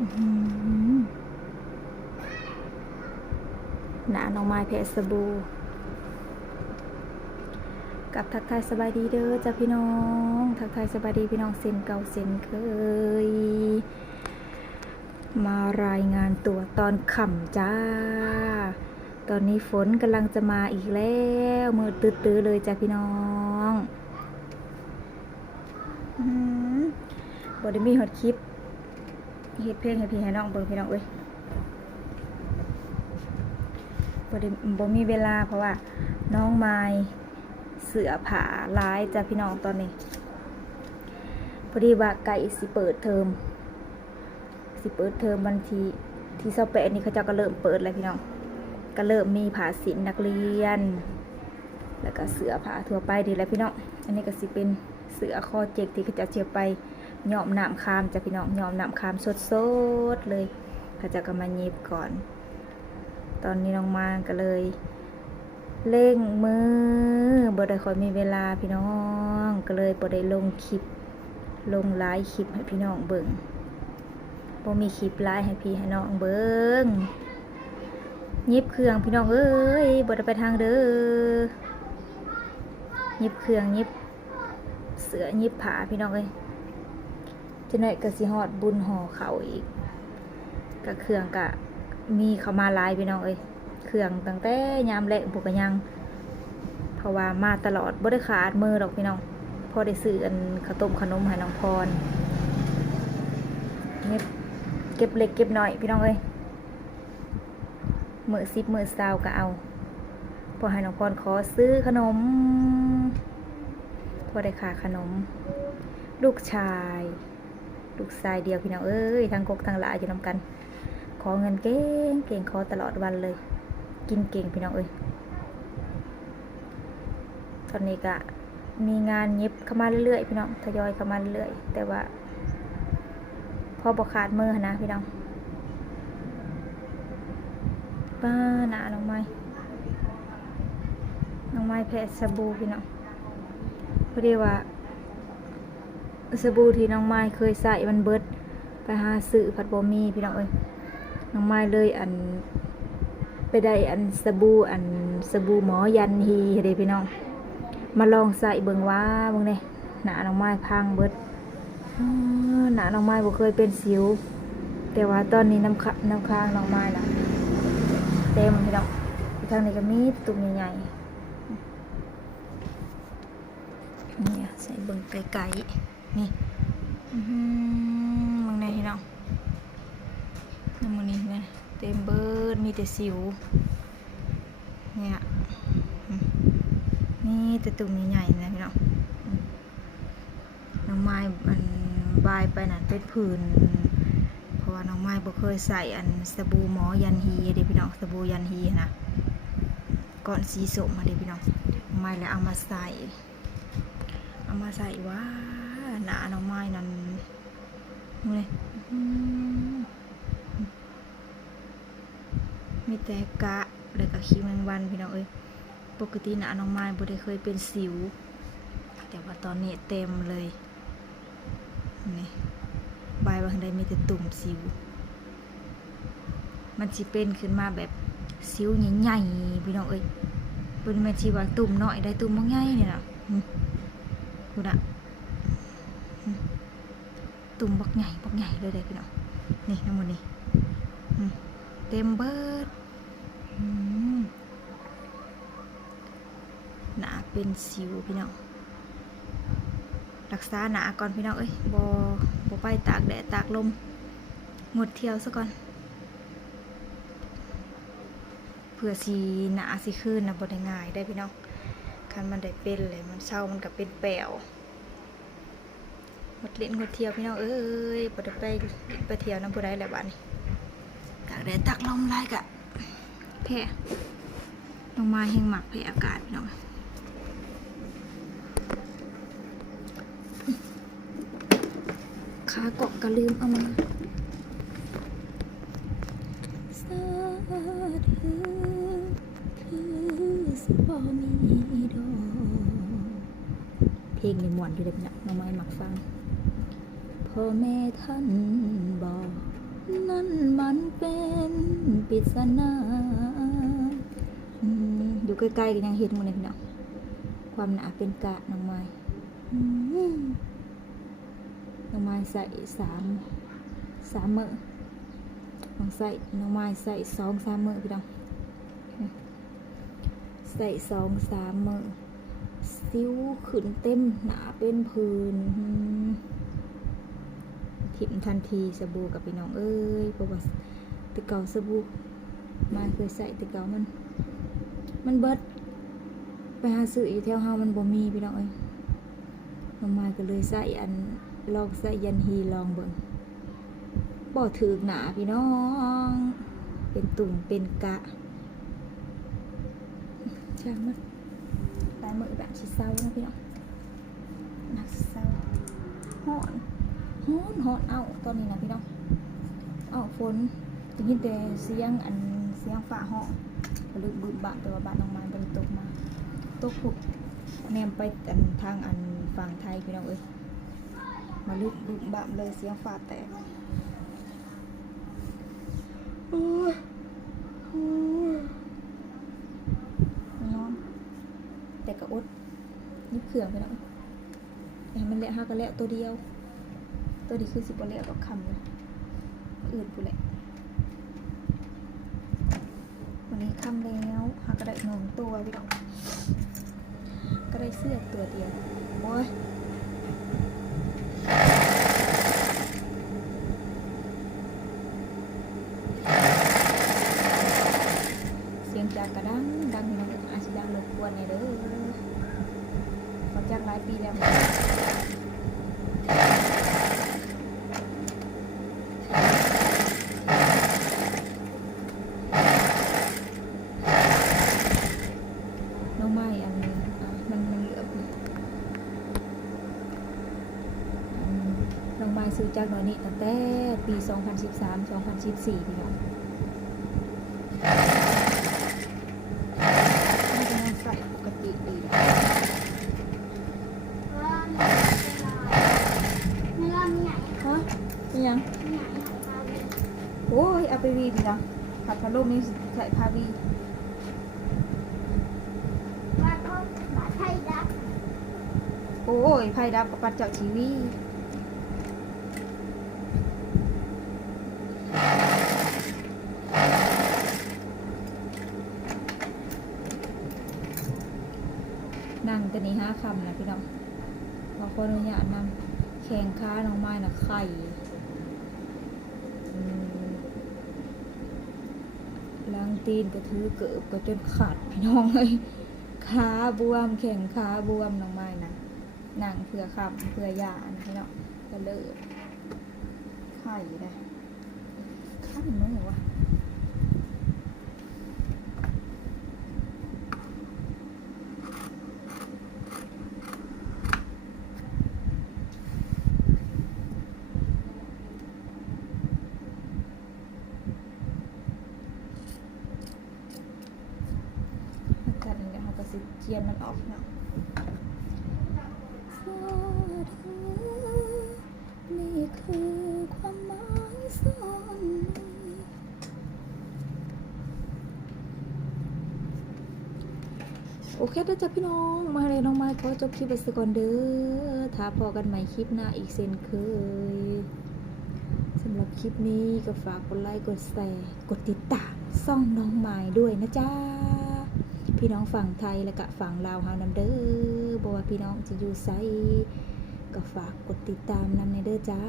อื้อหือหนาหน่อไม้แพะสบู่กับทักทายสบายดีเด้อจ้าพี่น้องทักทายสบายดีพี่น้องเซนเก่าเซนเคยมารายงานตัวตอนค่ำจ้าตอนนี้ฝนกำลังจะมาอีกแล้วมืดตื้อๆเลยจ้าพี่น้องบ่ได้มีฮอดคลิปเฮ็ดเพลงให้พี่ให้น้องเบิ่งพี่น้องเอ้ยบ่มีเวลาเพราะว่าน้องไม้เสือผาร้ายจ้ะพี่น้องตอนนี้พอดีว่าไก่สิเปิดเทอมวันที่28นี่เขาเจ้าก็เริ่มเปิดแล้วพี่น้องก็เริ่มมีผ้าสิ้นนักเรียนแล้วก็เสือผ้าทั่วไปดีแล้วพี่น้องอันนี้ก็สิเป็นเสือคอเจ็กที่เขาจะเจียวไปย้อมน้ำคามจ้ะพี่น้องย้อมน้ำคามสดๆเลยเขาจะก็มาเย็บก่อนตอนนี้น้องมาก็เลยเร่งมือบ่ได้ค่อยมีเวลาพี่น้องก็เลยบ่ได้ลงคลิปลงไลฟ์คลิปให้พี่น้องเบิ่งบ่มีคลิปไลฟ์ให้พี่ให้น้องเบิ่งยิบเครื่องพี่น้องเอ้ยบ่ได้ไปทางเด้อยิบเครื่องยิบเสื้อยิบผ้าพี่น้องเอ้ยจังได๋ก็สิฮอดบุญห่อข้าวอีกก็เครื่องก็มีเข้ามาหลายพี่น้องเอ้ยเครื่องตั้งแต่ยามแลงพวกก็ยังเพราะว่ามาตลอดบ่ได้ขาดมือดอกพี่น้องพอได้ซื้ออันข้าวต้มขนมให้น้องพรเก็บเล็กเก็บน้อยพี่น้องเอ้ยมื้อ10มื้อ20ก็เอาพอให้น้องพรขอซื้อขนมพอได้ค่าขนมลูกชายเดียวพี่น้องเอ้ยทั้งกกทั้งหลายอยู่นำกันขอเงินเก่งขอตลอดวันเลยกินเก่งพี่น้องเอ้ยตอนนี้ก็มีงานเย็บเข้ามาเรื่อยๆพี่น้องทยอยเข้ามาเรื่อยๆแต่ว่าพอบ่ขาดมือนะพี่น้องป้าหนาน้องไม้แพะสบู่พี่น้องพอดีว่าสบู่ที่น้องไม้เคยใส่มันเบิดไปหาซื้อผัดบ่มีพี่น้องเอ้ยน้องไม้เลยไปได้สบู่หมอยันฮีเด้พี่น้องมาลองใส่เบิ่งว่าเบิ่งเด้หน้าน้องไม้พังเบิดหน้าน้องไม้บ่เคยเป็นสิวแต่ว่าตอนนี้น้ำค้างน้องไม้น่ะเต็มพี่น้องทางนี้ก็มีตุ่มใหญ่ๆนี่ใส่เบิ่งไกลๆนี่เบิ่งได้พี่น้องน้ำมันนี่นะเต็มเบิดมีแต่สิวเนี่ยนี่แต่ตุ่มใหญ่ๆนะพี่น้องน้องไม้มันบายไปนั่นเป็นผื่นเพราะว่าน้องไม้บ่เคยใส่สบู่หมอยันฮีเด้พี่น้องสบู่ยันฮีนะก้อนสีส้มมาเด้พี่น้องน้องไม้แล้วเอามาใส่ว่าหน้าน้องไม้นั่นนี่มีแต่กะแล้วก็ขี้แมงวันพี่น้องเอ้ยปกติหน้าน้องไม้บ่ได้เคยเป็นสิวแต่ว่าตอนนี้เต็มเลยนี่ใบบางใดมีแต่ตุ่มสิวมันสิเป็นขึ้นมาแบบสิวใหญ่ๆพี่น้องเอ้ยเป็นแม่นสิว่าตุ่มน้อยได้ตุ่มบ่ใหญ่นี่น่ะดูน่ะตุ่มบักใหญ่เลยได้พี่น้องนี่น้ำมันนี่เต็มเบิดหนาเป็นสิวพี่น้องรักษาหนาก่อนพี่น้องเอ้ยบ่ไปตากแดดตากลมงดเที่ยวซะก่อนเผื่อสีหนาสิขึ้นนะบ่ได้ง่ายได้พี่น้องคันมันได้เป็นเลยมันเศร้ามันก็เป็นแปวงดเล่นงดเที่ยวพี่น้องเอ้ยบ่ได้ไปเที่ยวน้ำผู้ใดแหละบ้านนี้ตากแดดตากลมไรกะแพ้ลงมาแห้งหมักแพ้อากาศพี่น้องขาเกาะก็ลืมเอามาสาธุคือสิบ่มีดอกเพลงในม่วนอยู่เด้อพี่น้องน้องไม้มักฟังพ่อแม่ท่านบอก ริศนาอยู่ใกล้ๆกันยังเห็นหมดเลยพี่น้องความหนาเป็นกะน้องไม้น้องไม้ใส่สามมื้อน้องไม้ใส่2-3 มื้อพี่น้องใส่2-3 มื้อสิวขึ้นเต็มหนาเป็นผื่นทิ่มทันทีสบู่กับพี่น้องเอ้ยเพราะว่าแต่เก่าสบู่มาเคยใส่แต่เก่ามันเบิดไปหาซื้ออยู่แถวเฮามันบ่มีพี่น้องเอ้ยน้องมาก็เลยใส่ลองใส่ยันฮีลองเบิ่งบ่ถึกหนาพี่น้องเป็นตุ่มเป็นกะช่างมันลายมือแบบชิเศร้านะพี่น้องนักเศร้าฮ้อนเอาตอนนี้นะพี่น้องเอาฝนจะยินแต่เสียงฝ่าห้องก็เลยบึ้มบะแต่ว่าบ้านน้องไม้บริตกมาตกผุบแนมไปทางฝั่งไทยพี่น้องเอ้ยมาลึกบึ้มบะเลยเสียงฝ่าแตกนอนแต่กระอดนี่เขื่องไปแล้วแต่มันเละห้าก็เละตัวเดียวตัวนี้คือ10 บ่เละต่อคำเลยอื่นกูแหละวันนี้คำแล้วหาก็ได้1 ตัวพี่น้องก็ได้เสื้อตัวเดียวโอ้ยเสียงจากกระดังพี่น้องอาจจะดังรบกวนเด้อเขาจากหลายปีแล้วน้องไม้มันเหลือน้องไม้ซื้อจากหน่อยนี้ตั้งแต่ปี 2013-2014พี่น้องใส่ปกติดีฮะยังโอ้ยเอาไปวีดีนะผัดพะโล้นี่ใส่พาวีโอ้ยไพ่ดับกับปัดเจาะทีวีนั่งแต่นี้5 คำนะพี่น้องบางคนเนี่ยนำแข่งค้าน้องไม้นะไข่ล้างตีนกระทือเกิบก็จนขาดพี่น้องเลยขาบวมแข่งขาบวมน้องไม้นะนั่งเพื่อคำเพื่อยาพี่น้องก็เลิกไข่ได้ข้ามมือวะเทียนมันออกเนาะนี่คือความหมายซ่อนโอเคเด้อจ้ะพี่น้องมาเลยน้องไม้ขอจบคลิปไปสักก่อนเด้อถ้าพอกันใหม่คลิปหน้าอีกเช่นเคยสำหรับคลิปนี้ก็ฝากกดไลค์กดแชร์กดติดตามช่องน้องไม้ด้วยนะจ๊ะพี่น้องฝั่งไทยและก็ฝั่งลาวเฮานำเด้อบ่ว่าพี่น้องจะอยู่ไสก็ฝากกดติดตามนำในเด้อจ้า